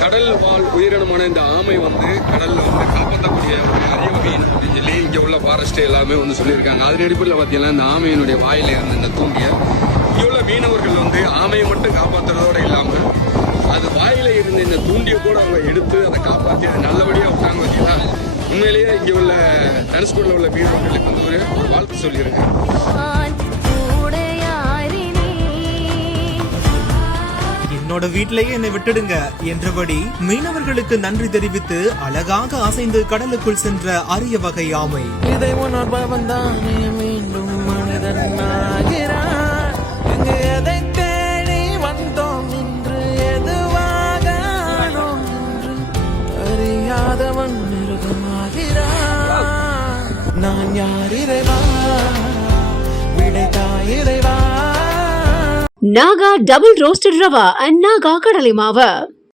கடல் வாழ் உயிரினமான இந்த ஆமை கடல்ல காப்பாற்றக்கூடிய ஒரு அரிய மீன் அப்படின்னு சொல்லி இங்க உள்ள ஃபாரஸ்ட் எல்லாமே சொல்லியிருக்காங்க. அதன் அடிப்படையில் பார்த்தீங்கன்னா இந்த ஆமையினுடைய வாயில இருந்த இந்த தூண்டிய இங்க உள்ள மீனவர்கள் ஆமையை மட்டும் காப்பாற்றுறதோட இல்லாம அது வாயில இருந்த இந்த தூண்டிய கூட அவங்க எடுத்து அதை காப்பாற்றி அதை நல்லபடியா விட்டாங்க பார்த்தீங்கன்னா உண்மையிலேயே இங்க உள்ள தனுஷ்கோடியில் உள்ள மீனவர்களுக்கு ஒரு வாழ்த்து சொல்லியிருக்கேன். என்னோட வீட்டிலேயே என்னை விட்டுடுங்க என்றபடி மீனவர்களுக்கு நன்றி தெரிவித்து அழகாக அசைந்து கடலுக்குள் சென்ற அரிய வகை ஆமை. இதை உணர்பவன் தானே மீண்டும் மனிதனாகிறான். இங்கு எதை தேடி வந்தோம் என்று எதுவாக என்று அறியாதவன் மிருகமாகிறான். நான் யார் இறைவா, விடைத்தா இறைவா. Naga double roasted rava and Naga kadali mava.